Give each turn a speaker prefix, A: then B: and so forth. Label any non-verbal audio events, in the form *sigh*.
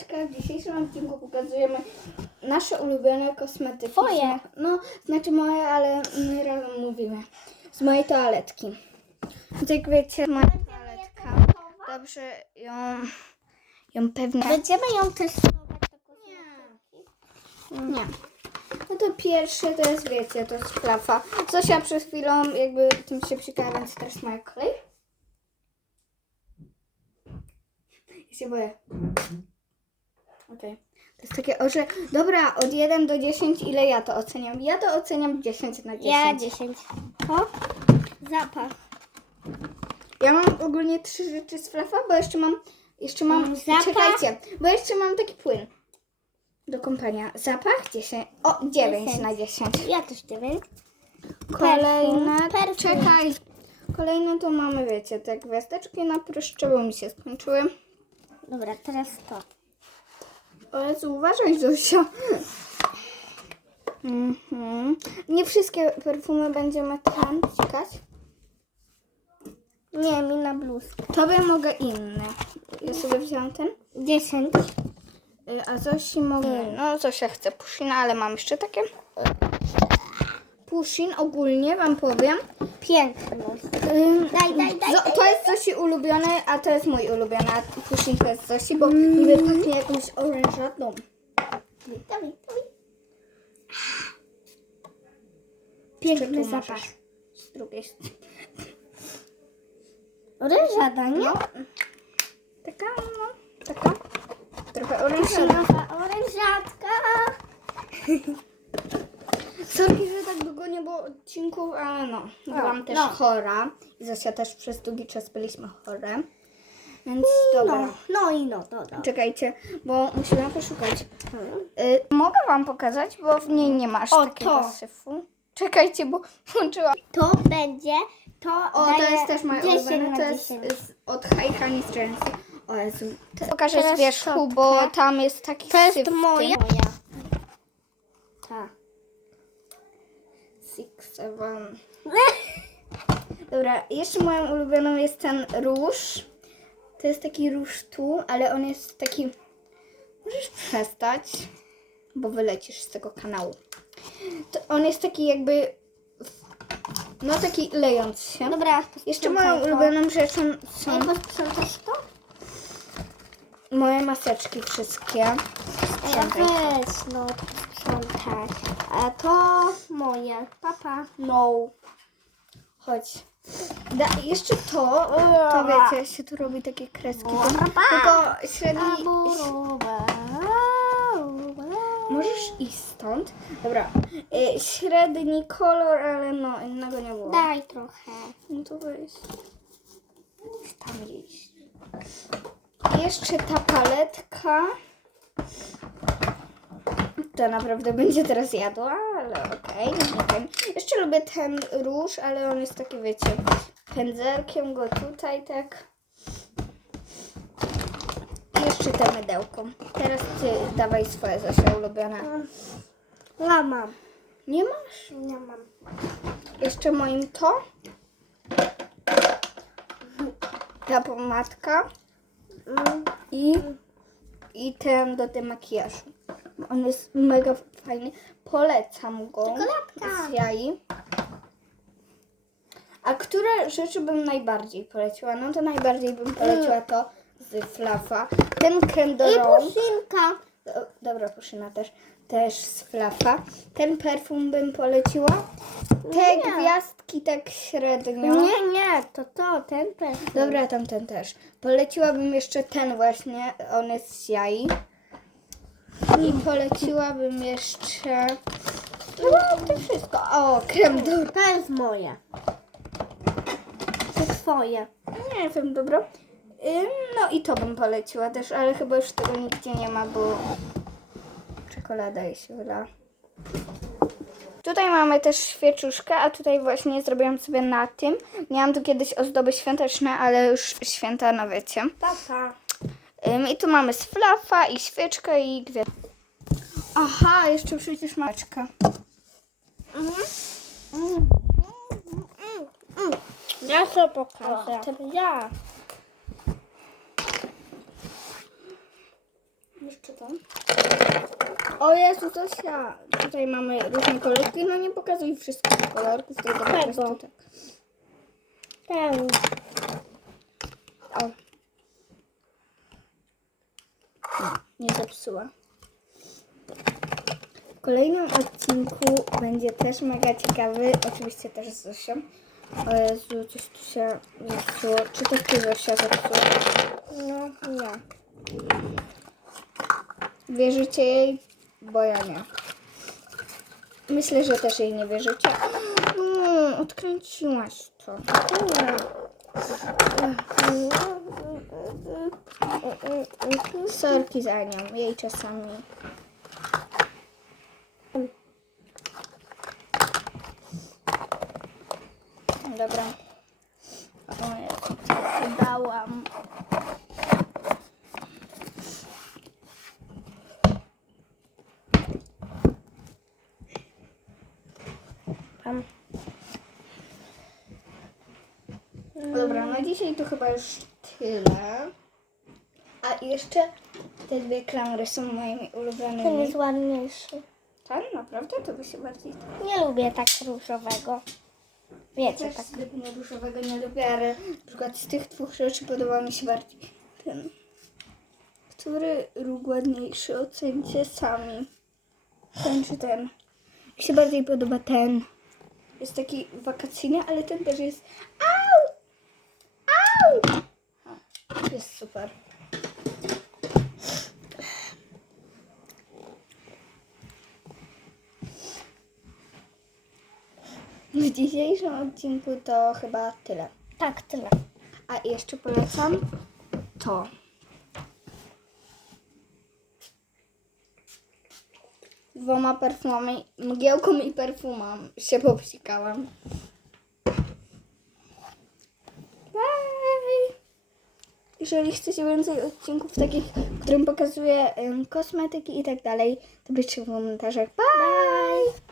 A: Siemaneczka, w dzisiejszym odcinku pokazujemy nasze ulubione kosmetyki.
B: Twoje.
A: No, znaczy moje, ale my razem mówimy. Z mojej toaletki. Jak wiecie, moja toaletka. Dobrze ją, ją pewnie...
B: Będziemy ją testować.
A: Nie. Nie. No to pierwsze to jest, wiecie, to jest flafa. Zosia przed chwilą jakby tym się psikała, więc teraz moja kolej. Ja się boję. Okej. To jest takie oże... Dobra, od 1 do 10 ile ja to oceniam? Ja to oceniam 10 na 10.
B: Ja 10. To zapach.
A: Ja mam ogólnie trzy rzeczy z flafa, bo jeszcze mam... Jeszcze mam...
B: Mm, zapach?
A: Czekajcie, bo jeszcze mam taki płyn. Do kąpania. Zapach 10. O, 9
B: 10.
A: na 10.
B: Ja też 9.
A: Kolejne,
B: Perfum.
A: czekaj. Kolejne to mamy, wiecie, te gwiazdeczki na pryszcze, bo mi się skończyły.
B: Dobra, teraz to.
A: Ale uważaj, Zosia. Mhm. Nie wszystkie perfumy będziemy tam.
B: Nie, mi na bluzkę.
A: Tobie mogę inny. Ja sobie wziąłam ten.
B: 10.
A: Y, A Zosi mogę... No, Zosia chce Pushina, ale mam jeszcze takie. Pushin ogólnie wam powiem.
B: Piękny.
A: Ym,
B: Daj, daj, daj,
A: Zo- to jest Zosi ulubiony, a to jest mój ulubiony. A to jest Zosi, bo niby pachnie jakąś orężatą.
B: Dawaj, dawaj.
A: Jeszcze
B: Piękny
A: tu
B: zapach.
A: możesz Z drugiej strony.
B: Orężada, nie?
A: No. Taka, no, taka. Trochę orężata.
B: Nowa orężatka.
A: Sorki, że tak długo nie było odcinków, ale no. Byłam też
B: no.
A: chora. I Zosia też przez długi czas byliśmy chore. Więc dobra.
B: No, no i no, to no.
A: Czekajcie, bo musimy poszukać. Y, mogę wam pokazać, bo w niej nie masz
B: O,
A: takiego
B: to.
A: syfu. Czekajcie, bo *laughs* włączyłam.
B: To będzie, to
A: O,
B: daje
A: to jest też moje
B: 10
A: ulubione.
B: na
A: To jest
B: 10.
A: z, od High Honey Strands. O Jezu. Pokażę
B: teraz
A: z wierzchu,
B: szczotkę.
A: bo tam jest taki
B: To jest
A: syf w tym.
B: moja. Moja. Ta.
A: Six, seven. *laughs* Dobra, jeszcze moją ulubioną jest ten róż. To jest taki róż tu, ale on jest taki... Możesz przestać, bo wylecisz z tego kanału. To on jest taki jakby... No taki lejąc się.
B: Dobra,
A: Jeszcze moją ulubioną rzeczą
B: Ej,
A: są
B: posprzątasz to?
A: Moje maseczki wszystkie.
B: Ej, a
A: Sprzątaj.
B: weź, no, to sprzątać. A to moje. Papa.
A: No. Chodź. Da, jeszcze to, to wiecie, się tu robi takie kreski. Tylko średni... Możesz iść stąd. Dobra. Y, średni kolor, ale no, innego nie było.
B: Daj trochę.
A: No to weź. Tam gdzieś. Jeszcze ta paletka. To naprawdę będzie teraz jadła, ale okej. okej. Jeszcze lubię ten róż, ale on jest taki, wiecie, pędzelkiem go tutaj tak. I jeszcze te mydełko. Teraz ty dawaj swoje Zosia ulubione.
B: Ja mam.
A: Nie masz?
B: Ja mam.
A: Jeszcze moim to. Ta pomadka i, i ten do tym makijażu. On jest mega fajny. Polecam go.
B: Czekoladka.
A: Z jaj. A które rzeczy bym najbardziej poleciła? No to najbardziej bym poleciła to z Flafa. Ten krem do
B: I
A: rąk. O, Dobra, Puszyna też. Też z Flafa. Ten perfum bym poleciła. Te
B: Nie.
A: gwiazdki tak średnio.
B: Nie, nie, to to, ten perfum.
A: Dobra, tamten też. Poleciłabym jeszcze ten właśnie. On jest z jaj. I poleciłabym jeszcze... No, to wszystko. O, krem do...
B: To jest moje. To twoje.
A: Nie wiem, dobra. Ym, No i to bym poleciła też, ale chyba już tego nigdzie nie ma, bo czekolada jej się wylała. Tutaj mamy też świeczuszkę, a tutaj właśnie zrobiłam sobie na tym. Miałam tu kiedyś ozdoby świąteczne, ale już święta no wiecie.
B: Papa.
A: Ym, I tu mamy z flafa i świeczkę i gwiazd. Aha, jeszcze przecież maczka.
B: Ja to pokażę.
A: O,
B: Ja.
A: Jeszcze tam. O Jezu, Zosia! Tutaj mamy różne kolorki. No nie pokazuj wszystkich kolorków, tylko po prostu tak.
B: Ten.
A: O. No, nie zepsuła. W kolejnym odcinku będzie też mega ciekawy, oczywiście też z Zosią. O Jezu, coś tu się zepsuło. Czy to ty Zosia zepsuła?
B: No, nie.
A: Wierzycie jej? Bo ja nie. Myślę, że też jej nie wierzycie. No, odkręciłaś to. Sorki za nią, jej czasami. Dobra. O Jezu, co dałam.
B: Tam.
A: Dobra, na dzisiaj to chyba już tyle. A jeszcze te dwie klamry są moimi
B: Ten
A: ulubionymi.
B: jest ładniejszy.
A: Tak, naprawdę? To by się bardziej...
B: Nie lubię tak różowego. Wiecie,
A: Też
B: tak.
A: zbytnio różowego nie lubię, ale na przykład z tych dwóch rzeczy podoba mi się bardziej ten. Który róg ładniejszy? Ocencie sami. Ten czy ten? Mi się bardziej podoba ten. Jest taki wakacyjny, ale ten też jest... Au! Au! O, jest super. W dzisiejszym odcinku to chyba tyle.
B: Tak, tyle.
A: A jeszcze polecam to. Dwoma perfumami, mgiełką i perfumą się popsikałam. Bye! Jeżeli chcecie więcej odcinków takich, w którym pokazuję em, kosmetyki i tak dalej, to piszcie w komentarzach. Bye!